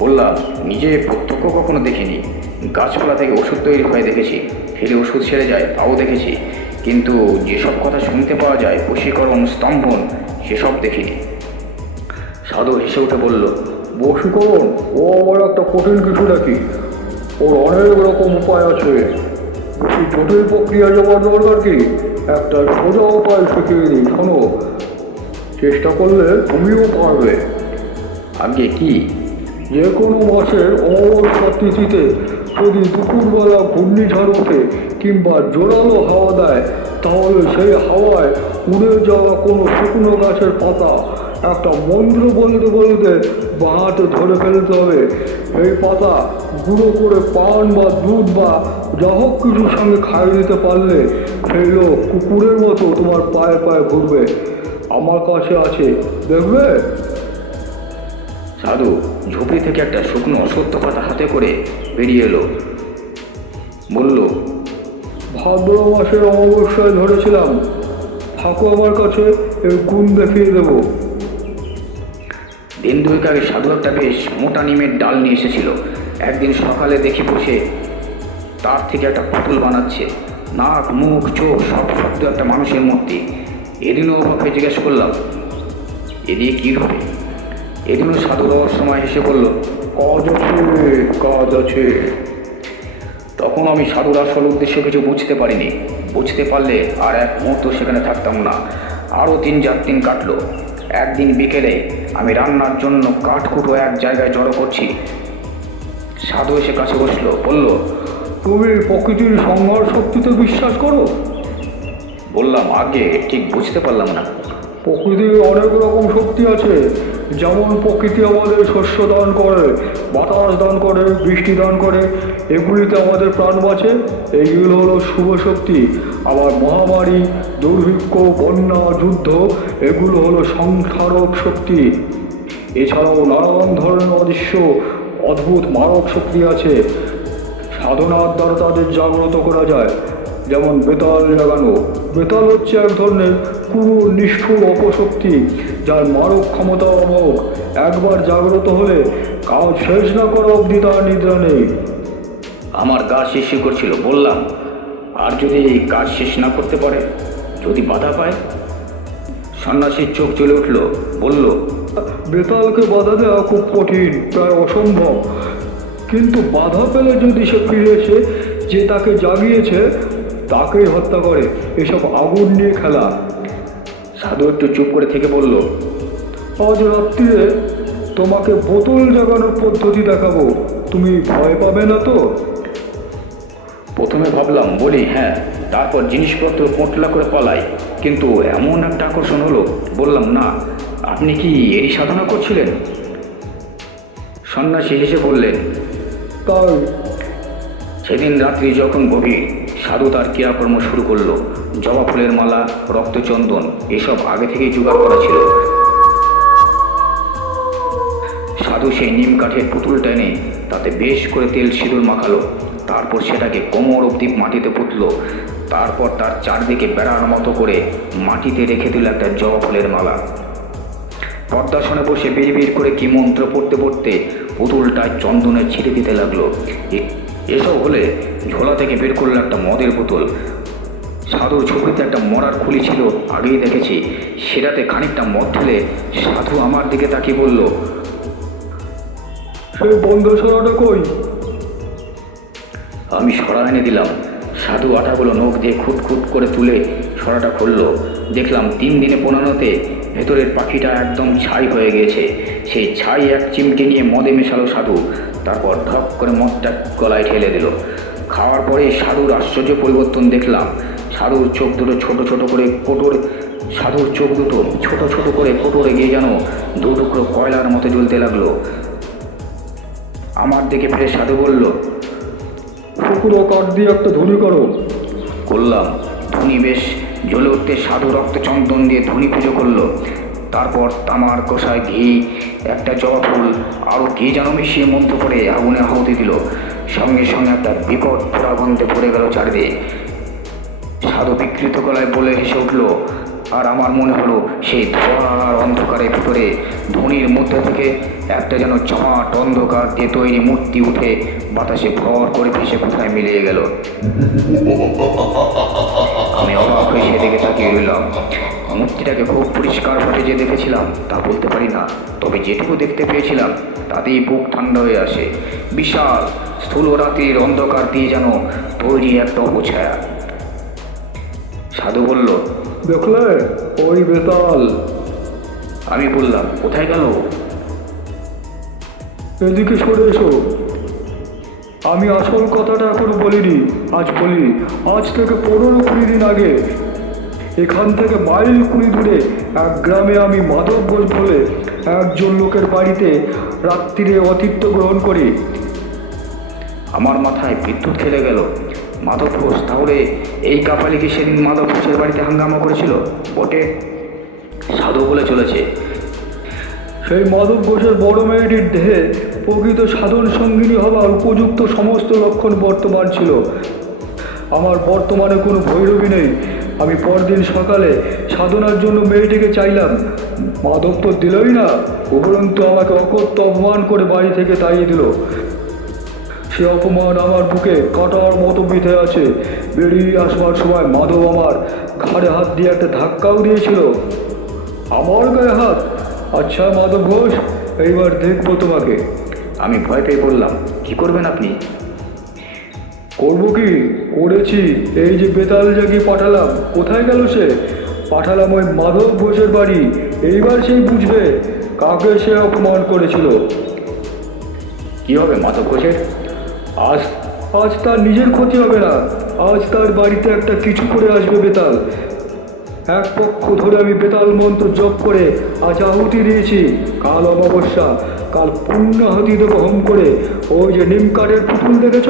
বললাম, নিজে প্রত্যক্ষ কখনো দেখিনি। গাছপালা থেকে ওষুধ তৈরি হয়ে দেখেছি, খেলে ওষুধ সেরে যায় তাও দেখেছি, কিন্তু যেসব কথা শুনতে পাওয়া যায়, বশীকরণ, স্তম্ভন, সেসব দেখিনি। সাধু হেসে উঠে বলল, বশীকরণ ও আবার একটা কঠিন কিছু নাকি? ওর অনেক রকম উপায় আছে। বেশি জটিল প্রক্রিয়া যাওয়ার দরকার কি? একটা সোজা উপায় শিখিয়ে দিই, শোনো। চেষ্টা করলে তুমিও পারবে। আগে কি? যে কোনো মাসের অমাবস্যা তিথিতে যদি দুপুরবেলা ঘূর্ণিঝড় ওঠে কিংবা জোরালো হাওয়া দেয়, তাহলে সেই হাওয়ায় উড়ে যাওয়া কোনো শুকনো গাছের পাতা একটা মন্ত্র বলতে বলতে বাঁ হাতে ধরে ফেলতে হবে। এই পাতা গুঁড়ো করে পান বা দুধ বা যা হোক কিছুর সঙ্গে খাইয়ে দিতে পারলে সেই লোক কুকুরের মতো তোমার পায়ে পায়ে ঘুরবে। আমার কাছে আছে, দেখবে। সাধু ঝুপড়ি থেকে একটা শুকনো অশ্বত্থ পাতা হাতে করে বেরিয়ে এলো। বলল, ভাদ্র মাসের অমাবস্যায় ধরেছিলাম, থাকো আমার কাছে, এর গুণ দেখিয়ে দেব। দিন 2 আগে সাধু একটা বেশ মোটা নিমের ডাল নিয়ে এসেছিল। একদিন সকালে দেখি বসে তার থেকে একটা পুতুল বানাচ্ছে। নাক, মুখ, চোখ সব শব্দ একটা মানুষের মূর্তি। এদিনও ওকে জিজ্ঞেস করলাম, এদিকে কী হবে? এদিনও সাধু হওয়ার সময় হেসে বলল, কাজ আছে, কাজ আছে। তখন আমি সাধুর আসল উদ্দেশ্য কিছু বুঝতে পারিনি। বুঝতে পারলে আর 1 মুহূর্ত সেখানে থাকতাম না। আরও 3-4 দিন কাটলো। একদিন বিকেলে আমি রান্নার জন্য কাঠকুটো এক জায়গায় জড়ো করছি। সাধু এসে কাছে বসলো, বলল, তুমি প্রকৃতির সংহার শক্তিতে বিশ্বাস করো? বললাম, আগে ঠিক বুঝতে পারলাম না। প্রকৃতির অনেক রকম শক্তি আছে। যেমন প্রকৃতি আমাদের শস্য দান করে, বাতাস দান করে, বৃষ্টি দান করে, এগুলিতে আমাদের প্রাণ বাঁচে। এইগুলো হলো শুভ শক্তি। আবার মহামারী, দুর্ভিক্ষ, বন্যা, যুদ্ধ, এগুলো হলো সংহারক শক্তি। এছাড়াও নানান ধরনের অদৃশ্য অদ্ভুত মারক শক্তি আছে। সাধনার দ্বারা তাদের জাগ্রত করা যায়। যেমন বেতাল জাগানো। বেতাল হচ্ছে এক ধরনের ক্রূর নিষ্ঠুর অপশক্তি, যার মারক ক্ষমতা অমোঘ। একবার জাগ্রত হলে কাজ শেষ না করা অবধি তার নিদ্রা নেই। আমার গা শিরশির করছিল। বললাম, আর যদি এই কাজ শেষ না করতে পারে, যদি বাধা পায়? সন্ন্যাসীর চোখ জ্বলে উঠল। বলল, বেতালকে বাধা দেওয়া খুব কঠিন, প্রায় অসম্ভব। কিন্তু বাধা পেলে যদি সে ফিরে এসে যে তাকে জাগিয়েছে তাকেই হত্যা করে। এসব আগুন নিয়ে খেলা। সাধু একটু চুপ করে থেকে বলল, আজ রাত্রিরে তোমাকে বোতল জাগানোর পদ্ধতি দেখাবো। তুমি ভয় পাবে না তো? প্রথমে ভাবলাম, বলি হ্যাঁ, তারপর জিনিসপত্র পোঁটলা করে পালাই। কিন্তু এমন একটা আকর্ষণ হলো, বললাম, না, আপনি কি এরই সাধনা করছিলেন? সন্ন্যাসী হেসে বললেন, তাই সেদিন রাত্রি যখন গভীর, সাধু তার ক্রিয়াকর্ম শুরু করলো। জবা ফুলের মালা, রক্তচন্দন, এসব আগে থেকেই জোগাড় করা ছিল। সাধু সেই নিম কাঠের পুতুলটা এনে তাতে বেশ করে তেল সিঁদুর মাখালো। তারপর সেটাকে কোমর অবধি মাটিতে পুঁতল। তারপর তার চারদিকে বেড়ার মতো করে মাটিতে রেখে দিল একটা জবা ফুলের মালা। পদ্মাসনে বসে বিড় করে কি মন্ত্র পড়তে পড়তে পুতুলটায় চন্দনের ছিটে দিতে লাগলো। এসব হলে ঝোলা থেকে বের করলো একটা মদের বোতল। সাধুর ঝুঁকিতে একটা মরার খুলি ছিল, আগেই দেখেছি। সেটাতে খানিকটা মদ ঢেলে সাধু আমার দিকে তাকিয়ে বলল, সেই বন্ধ সরাটা কই? আমি সরা এনে দিলাম। সাধু আটাগুলো নখ দিয়ে খুট খুট করে তুলে সরাটা খুলল। দেখলাম 3 দিনে পোড়ানোতে ভেতরের পাখিটা একদম ছাই হয়ে গিয়েছে। সেই ছাই এক চিমটি নিয়ে মদে মেশালো সাধু। তারপর ঢক করে মদটা গলায় ঢেলে দিল। খাওয়ার পরে সাধুর আশ্চর্য পরিবর্তন দেখলাম। সাধুর চোখ দুটো ছোট ছোট করে কোটরে গিয়ে যেন দু টুকরো কয়লার মতো জ্বলতে লাগলো। আমার দিকে ফিরে সাধু বলল, শুকনো কাঠ দিয়ে একটা ধুনি করো। করলাম। ধনী বেশ জ্বলে উঠতে সাধু রক্ত চন্দন দিয়ে ধনী পুজো করলো। তারপর তামার কষায় ঘি, একটা জবা ফুল, আরও ঘি যেন মিশিয়ে মন্ত্র করে আগুনে আহুতি দিল। সঙ্গে সঙ্গে একটা বিকট পোড়াগন্ধে পড়ে গেল চারিদিকে। সাধু বিকৃত গলায় বলে হেসে উঠল। আর আমার মনে হলো সেই ধোঁয়ার অন্ধকারের ভিতরে ধনির মধ্যে থেকে একটা যেন জমাট অন্ধকার দিয়ে তৈরি মূর্তি উঠে বাতাসে ভর করে ভেসে কোথায় মিলিয়ে গেল। আমি অবাক হয়ে সেদিকে তাকিয়ে রইলাম। মূর্তিটাকে খুব পরিষ্কারভাবে যে দেখেছিলাম তা বলতে পারি না, তবে যেটুকু দেখতে পেয়েছিলাম তাতেই বুক ঠান্ডা হয়ে আসে। বিশাল স্থূল রাত্রির অন্ধকার দিয়ে যেন তৈরি একটা অপছায়া। সাধু বলল, দেখলে ওই বেতাল? আমি বললাম, কোথায় গেল? এদিকে সরে এসো। আমি আসল কথাটা এখনো বলিনি, আজ বলি। আজ থেকে 15-20 দিন আগে এখান থেকে মাইল 20 দূরে এক গ্রামে আমি মাধব ঘোষ বলে একজন লোকের বাড়িতে রাত্রিরে অতিথ্য গ্রহণ করি। আমার মাথায় বিদ্যুৎ খেলে গেল। মাধব ঘোষ, তাহলে এই কাপালি কি সেদিন মাধব ঘোষের বাড়িতে হাঙ্গামা করেছিল? বটে, সাধু বলে চলেছে। সেই মাধব ঘোষের বড় মেয়েটির দেহে প্রকৃত সাধন সঙ্গিনী হবার উপযুক্ত সমস্ত লক্ষণ বর্তমান ছিল। আমার বর্তমানে কোনো ভৈরবী নেই। আমি পরদিন সকালে সাধনার জন্য মেয়েটিকে চাইলাম। মাধব তো দিলই না, উপরন্তু আমাকে অকথ্য অপমান করে বাড়ি থেকে তাড়িয়ে দিল। সে অপমান আমার বুকে কাটার মতো বিঁধে আছে। বেরিয়ে আসবার সময় মাধব আমার ঘাড়ে হাত দিয়ে একটা ধাক্কাও দিয়েছিল। আমার গায়ে হাত? আচ্ছা মাধব ঘোষ, এইবার দেখবো তোমাকে। আমি ভয় পেয়ে বললাম, কি করবেন আপনি? করবো কি, করেছি। এই যে বেতাল জাগিয়ে পাঠালাম, কোথায় গেল সে? পাঠালাম ওই মাধব ঘোষের বাড়ি। এইবার সেই বুঝবে কাকে সে অপমান করেছিল। কি হবে মাধব ঘোষের? আজ আজ তার নিজের ক্ষতি হবে না, আজ তার বাড়িতে একটা কিছু করে আসবে বেতাল। এক পক্ষ ধরে আমি বেতাল মন্ত্র জপ করে আজ আহুতি দিয়েছি। কাল অমাবস্যা, কাল পুণ্যাহুতি দেব হোম করে। ওই যে নিম কাঠের পুতুল দেখেছ,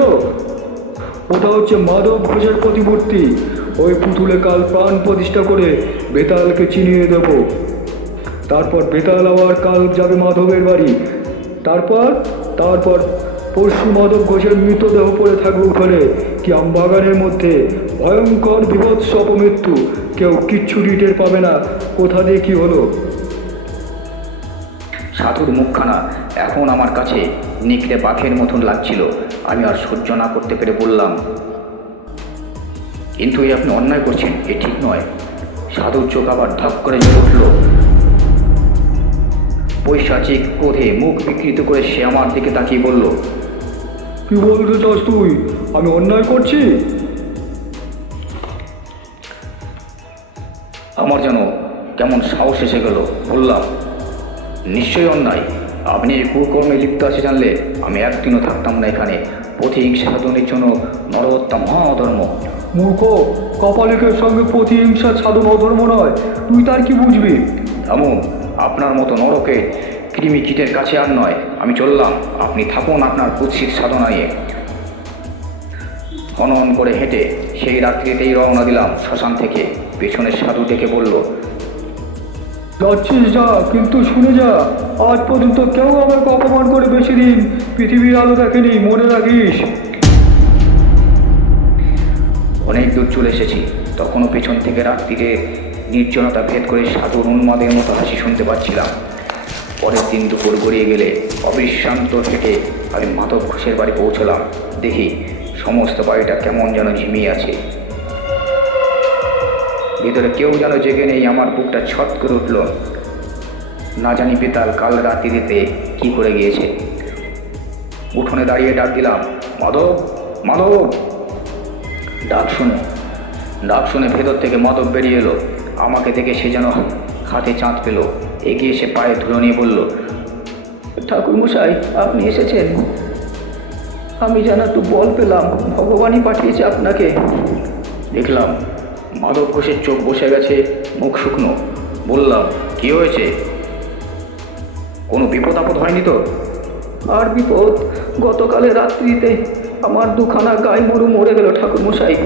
ওটা হচ্ছে মাধব ঘোষের প্রতিমূর্তি। ওই পুতুলে কাল প্রাণ প্রতিষ্ঠা করে বেতালকে চিনিয়ে দেব। তারপর বেতাল আবার কাল যাবে মাধবের বাড়ি। তারপর তারপর পরশু মাধব ঘোষের মৃতদেহ পড়ে থাকবে উঠোনে কি আমবাগানের মধ্যে। ভয়ঙ্কর বিভৎস অপমৃত্যু, কেউ কিচ্ছু টের পাবে না কোথা দিয়ে কি হলো। সাধুর মুখখানা এখন আমার কাছে নিকড়ে বাঘের মতন লাগছিল। আমি আর সহ্য না করতে পেরে বললাম, কিন্তু এই আপনি অন্যায় করছেন, এ ঠিক নয়। সাধুর চোখ আবার ধপ করে জ্বলে উঠল। পৈশাচিক ক্রোধে মুখ বিকৃত করে সে আমার দিকে তাকিয়ে বলল, কি বলতে চাস তুই? আমি অন্যায় করছি? আমার যেন কেমন সাহস এসে গেল। বললাম, নিশ্চয়ই অন্যায়। আপনি এই কুকর্মে লিপ্ত আছে জানলে আমি একদিনও থাকতাম না এখানে। প্রতিহিংসা সাধনের জন্য নরহত্যা মহা অধর্ম। মূর্খ, কপালিকের সঙ্গে প্রতিহিংসা সাধন অধর্ম নয়, তুই তার কি বুঝবি? থামুন, আপনার মতো নরকে কৃমি কীটের কাছে আর নয়। আমি চললাম, আপনি থাকুন আপনার কুৎসিত সাধনা নিয়ে। হনন করে হেঁটে সেই রাত্রিতেই রওনা দিলাম শ্মশান থেকে। পেছনের সাধু ডেকে বলল, যাচ্ছিস যা, কিন্তু শুনে যা, আজ পর্যন্ত কেউ আমাকে অপমান করে বেশি দিন পৃথিবীর আলো দেখেনি, মনে রাখিস। অনেক দূর চলে এসেছি, তখনও পেছন থেকে রাত্রিরে নির্জনতা ভেদ করে সাধুর উন্মাদের মতো হাসি শুনতে পাচ্ছিলাম। পরের দিন দুপুর গড়িয়ে গেলে অবিশ্রান্ত থেকে আমি মাধব ঘোষের বাড়ি পৌঁছলাম। দেখি সমস্ত বাড়িটা কেমন যেন ঝিমিয়ে আছে। ভিতরে কেউ যেন জেগে নেই। আমার বুকটা ছট করে উঠল। না জানি বেতাল কাল রাত্রিতে কি করে গিয়েছে। উঠোনে দাঁড়িয়ে ডাক দিলাম, মাধব, মাধব। ডাক শুনে ভেতর থেকে মাধব বেরিয়ে এলো। আমাকে দেখে সে যেন হাতে চাঁদ পেল। এগিয়ে এসে পায়ে ধুলো নিয়ে বলল, ঠাকুরমশাই, আপনি এসেছেন। আমি যেন একটু বল পেলাম, ভগবানই পাঠিয়েছে আপনাকে। দেখলাম মাধব ঘোষের চোখ বসে গেছে, মুখ শুকনো। বললাম, কি হয়েছে? কোনো বিপদ আপদ হয়নি তো? আর বিপদ, গতকালে রাত্রিতে আমার দুখানা গায়ে গরু মরে গেল ঠাকুরমশাই।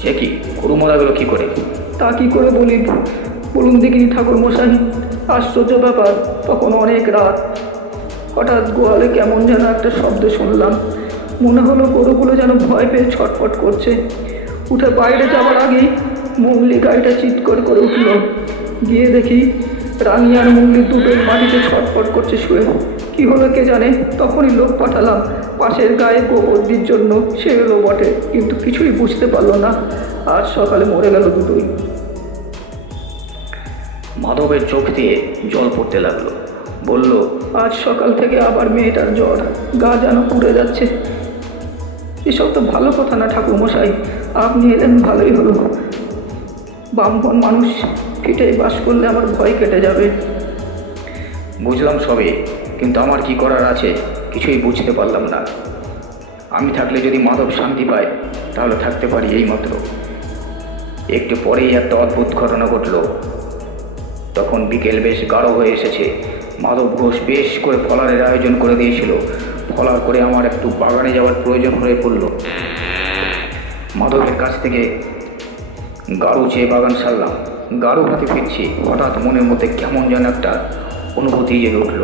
সে কি, গরু মারা গেল কি করে? তা কি করে বলি, বলুন দেখিনি ঠাকুরমশাই। আশ্চর্য ব্যাপার, তখন অনেক রাত। হঠাৎ গোয়ালে কেমন যেন একটা শব্দ শুনলাম। মনে হলো গরুগুলো যেন ভয় পেয়ে ছটফট করছে। উঠে বাইরে যাওয়ার আগেই মুঙ্গলি গাড়িটা চিৎকার করে উঠল। গিয়ে দেখি রানী আর মুঙ্গলি দুটোই মাটিতে ছটফট করছে শুয়ে। কি হলো কে জানে। তখনই লোক পাঠালাম পাশের গায়ে গোবর দির জন্য। সে এলো বটে, কিন্তু কিছুই বুঝতে পারলো না। আজ সকালে মরে গেল দুটোই। মাধবের চোখ দিয়ে জল পড়তে লাগলো। বলল, আজ সকাল থেকে আবার মেয়েটার জ্বর, গা যেন পুড়ে যাচ্ছে। এসব তো ভালো কথা না ঠাকুরমশাই, আপনি এলেন ভালোই হলো। ব্রাহ্মণ মানুষ ফিটে বাস করলে আমার ভয় কেটে যাবে। বুঝলাম সবে, কিন্তু আমার কি করার আছে কিছুই বুঝতে পারলাম না। আমি থাকলে যদি মাধব শান্তি পায় তাহলে থাকতে পারি, এই মাত্র। একটু পরেই একটা অদ্ভুত ঘটনা ঘটল। তখন বিকেল বেশ গাঢ় হয়ে এসেছে। মাধব ঘোষ বেশ করে ফলারের আয়োজন করে দিয়েছিল। ফলার করে আমার একটু বাগানে যাওয়ার প্রয়োজন হয়ে পড়ল। মাধবের কাছ থেকে গাড়ু চেয়ে বাগান সারলাম। গাড়ু হাতে ফিরছি, হঠাৎ মনের মধ্যে কেমন যেন একটা অনুভূতি জেগে উঠল।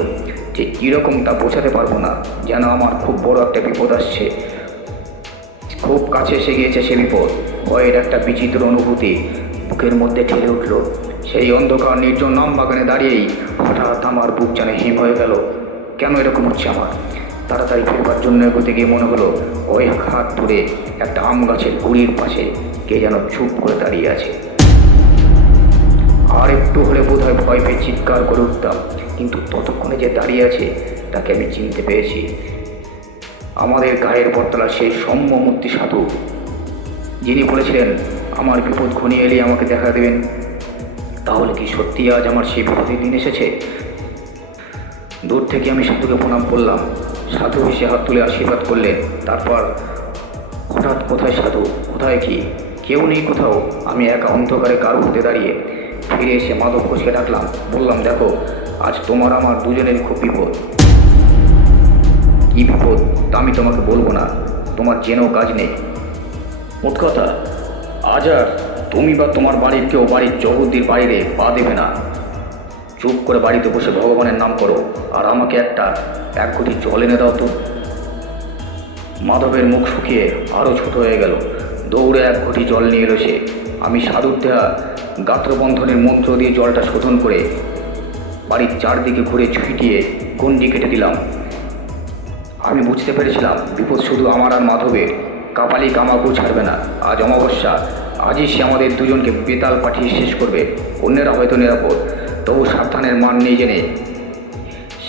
যে কীরকম তা বোঝাতে পারবো না, যেন আমার খুব বড় একটা বিপদ আসছে, খুব কাছে এসে গিয়েছে সে বিপদ। ভয়ের একটা বিচিত্র অনুভূতি বুকের মধ্যে ঠেলে উঠল। সেই অন্ধকার নির্জন নাম বাগানে দাঁড়িয়েই হঠাৎ আমার বুক যেন হিম হয়ে গেল। কেন এরকম হচ্ছে আমার? তাড়াতাড়ি ফেরবার জন্য এগোতে গিয়ে মনে হলো কয়েক হাত দূরে একটা আম গাছের গুড়ির পাশে কে যেন চুপ করে দাঁড়িয়ে আছে। আর একটু হলে বোধহয় ভয় পেয়ে চিৎকার করে উঠতাম, কিন্তু ততক্ষণে যে দাঁড়িয়ে আছে তাকে আমি চিনতে পেরেছি। আমাদের গায়ের বটতলা সেই সৌম্যমূর্তি সাধু, যিনি বলেছিলেন আমার বিপদ ঘনিয়ে এলে আমাকে দেখা দেবেন। তাহলে কি সত্যি আজ আমার সেই বিপদের দিন এসেছে? দূর থেকে আমি সাধুকে প্রণাম করলাম। সাধু এসে হাত তুলে আশীর্বাদ করলেন। তারপর হঠাৎ কোথায় সাধু, কোথায় কি, কেউ নেই কোথাও। আমি একা অন্ধকারে কারো হতে দাঁড়িয়ে ফিরে এসে মাধব ঘোষকে ডাকলাম, বললাম, দেখো আজ তোমার আমার দুজনেরই খুব বিপদ। কী বিপদ তা আমি তোমাকে বলবো না, তোমার জেনেও কাজ নেই। মোট কথা, আজ আর তুমি বা তোমার বাড়ির কেউ বাড়ির জগদ্দির বাইরে পা দেবে না। চুপ করে বাড়িতে বসে ভগবানের নাম করো, আর আমাকে এক ঘটি জল এনে দাও তো। মাধবের মুখ শুকিয়ে আরও ছোট হয়ে গেল। দৌড়ে এক ঘটি জল নিয়ে এলো সে। আমি সাধুর দেয়া গাত্রবন্ধনের মন্ত্র দিয়ে জলটা শোধন করে বাড়ির চারদিকে ঘুরে ছিটিয়ে গণ্ডি কেটে দিলাম। আমি বুঝতে পেরেছিলাম বিপদ শুধু আমার আর মাধবের। কাপালি কামাকেও ছাড়বে না। আজ অমাবস্যা, আজই সে আমাদের দুজনকে বেতাল পাঠিয়ে শেষ করবে। অন্যেরা হয়তো নিরাপদ, তবু সাবধানের মান নেই জেনে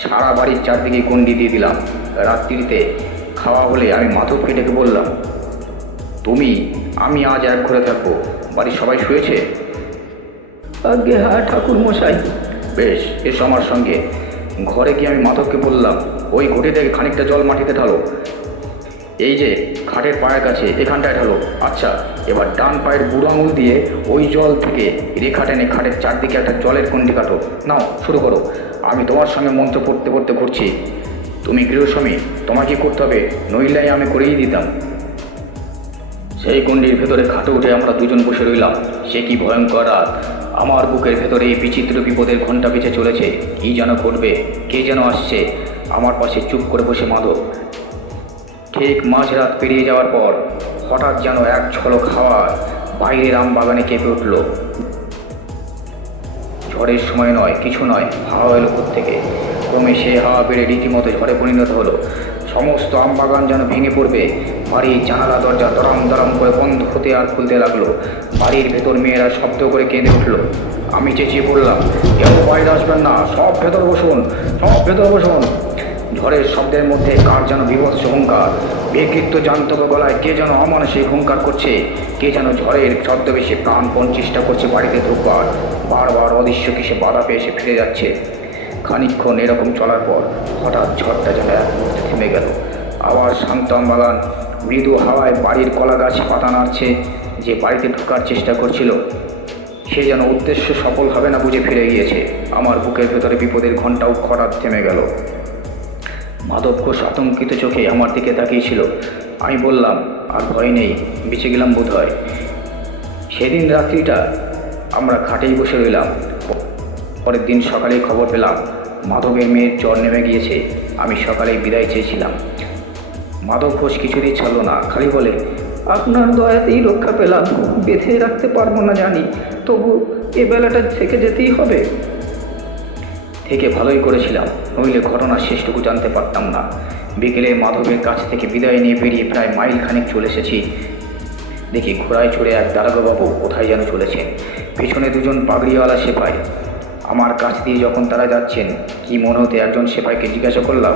সারা বাড়ির চারদিকে গণ্ডি দিয়ে দিলাম। রাত্রিতে খাওয়া হলে আমি মাধবকে ডেকে বললাম, আমি আজ এক ঘরে থাকবো। বাড়ির সবাই শুয়েছে? আগে হ্যাঁ ঠাকুর মশাই। বেশ, এসো আমার সঙ্গে। ঘরে গিয়ে আমি মাধবকে বললাম, ওই ঘটি থেকে খানিকটা জল মাটিতে ঢালো। এই যে খাটের পায়ের কাছে, এখানটায় ঢালো। আচ্ছা, এবার ডান পায়ের বুড়ো আঙুল দিয়ে ওই জল থেকে রেখা টেনে খাটের চারদিকে একটা জলের গণ্ডি কাটো। নাও, শুরু করো। আমি তোমার সঙ্গে মন্ত্র পড়তে পড়তে ঘুরছি। তুমি গৃহস্বামী, তোমাকে করতে হবে, নইলাই আমি করেই দিতাম। সেই গণ্ডির ভেতরে খাটে উঠে আমরা দুজন বসে রইলাম। সে কি ভয়ঙ্কর রাত! আমার বুকের ভেতরে এই বিচিত্র বিপদের ঘণ্টা পিছে চলেছে। কি যেন ঘটবে, কে যেন আসছে। আমার পাশে চুপ করে বসে মাধব। ঠিক মাঝরাত পেরিয়ে যাওয়ার পর হঠাৎ যেন এক ঝলক হাওয়া বাইরের আম বাগানে কেঁপে উঠল। ঝড়ের সময় নয়, কিছু নয়, হাওয়া এলো থেকে। ক্রমে সে হাওয়া বেড়ে রীতিমতো ঝড়ে পরিণত হলো। সমস্ত আম বাগান যেন ভেঙে পড়বে। বাড়ির জানালা দরজা দরাম দরাম করে বন্ধ হতে আর খুলতে লাগলো। বাড়ির ভেতর মেয়েরা শব্দ করে কেঁদে উঠল। আমি চেঁচিয়ে পড়লাম, কেউ বাইরে আসবেন না, সব ভেতর বসুন, সব ভেতর বসুন। ঝড়ের শব্দের মধ্যে কার যেন বিভৎস হুঙ্কার। বিকৃত জান্তব গলায় কে যেন অমানসিক হুঙ্কার করছে। কে যেন ঝড়ের ছদ্মবেশে প্রাণপণ চেষ্টা করছে বাড়িতে ঢুকবার। বারবার অদৃশ্য কিসে বাধা পেয়ে এসে ফিরে যাচ্ছে। খানিকক্ষণ এরকম চলার পর হঠাৎ ঝড়টা যেন এক মুহূর্তে থেমে গেল। আবার শান্ত আমবাগান, মৃদু হাওয়ায় বাড়ির কলা গাছ পাতা নাড়ছে। যে বাড়িতে ঢোকার চেষ্টা করছিল সে যেন উদ্দেশ্য সফল হবে না বুঝে ফিরে গিয়েছে। আমার বুকের ভেতরে বিপদের ঘণ্টাও হঠাৎ থেমে গেল। মাধব ঘোষ আতঙ্কিত চোখে আমার দিকে তাকিয়েছিল। আমি বললাম, আর ভয় নেই, বেঁচে গেলাম বোধ হয়। সেদিন রাত্রিটা আমরা খাটেই বসে রইলাম। পরের দিন সকালেই খবর পেলাম মাধবের মেয়ের জ্বর নেমে গিয়েছে। আমি সকালেই বিদায় চেয়েছিলাম। মাধব ঘোষ কিছুতেই ছাড়ল না, খালি বলে, আপনার দয়াতেই রক্ষা পেলাম। বেঁধে রাখতে পারবো না জানি, তবু এ বেলাটা থেকে যেতেই হবে। থেকে ভালোই করেছিলাম, নইলে ঘটনার শেষটুকু জানতে পারতাম না। বিকেলে মাধবের কাছ থেকে বিদায় নিয়ে বেরিয়ে প্রায় মাইল খানিক চলে এসেছি। দেখি ঘোড়ায় চড়ে এক দারোগাবাবু কোথায় যেন চলেছেন। পিছনে দুজন পাগড়িওয়ালা সেপাই। আমার কাছ দিয়ে যখন তারা যাচ্ছেন, কি মনে হতে একজন সেপাইকে জিজ্ঞাসা করলাম,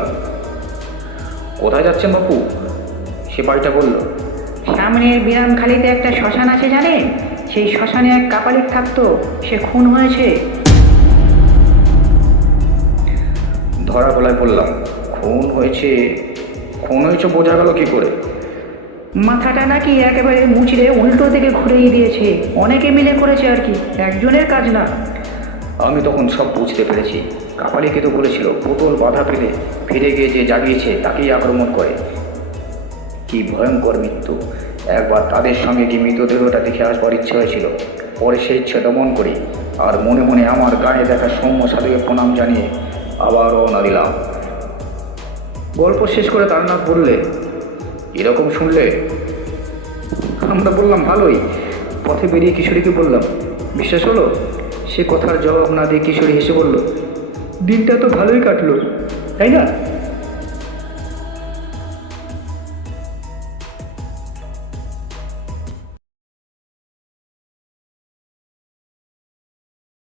কোথায় যাচ্ছেন বাপু? সেপাইটা বলল, সামনের বিরামখালিতে একটা শ্মশান আছে জানেন? সেই শ্মশানে এক কাপালিক থাকতো, সে খুন হয়েছে। ধরা গলায় বললাম, খুন হয়েছে? খুন হয়েছে বোঝা গেল কি করে? মাথাটা নাকি একেবারে মুচড়ে উল্টো দিকে ঘুরেই দিয়েছে। অনেকে মিলে করেছে আর কি, একজনের কাজ না। আমি তখন সব বুঝতে পেরেছি। কাপালিকে তো বলেছিল পুতুল বাধা পেলে ফিরে গিয়ে যে জাগিয়েছে তাকেই আক্রমণ করে। কি ভয়ঙ্কর মৃত্যু! একবার তাদের সঙ্গে গিয়ে মৃতদেহটা দেখে আসবার ইচ্ছে হয়েছিল। পরে সেই ইচ্ছে দমন করি আর মনে মনে আমার গায়ে দেখা সৌম্য সাধুকে প্রণাম জানিয়ে আবার রওনা দিলাম। গল্প শেষ করে তারনাথ বললে, এরকম শুনলে? আমরা বললাম, ভালোই। পথে বেরিয়ে কিশোরীকে বললাম, বিশ্বাস হলো? সে কথার জবাব না দিয়ে কিশোরী হেসে বলল, দিনটা তো ভালোই কাটলো, তাই না?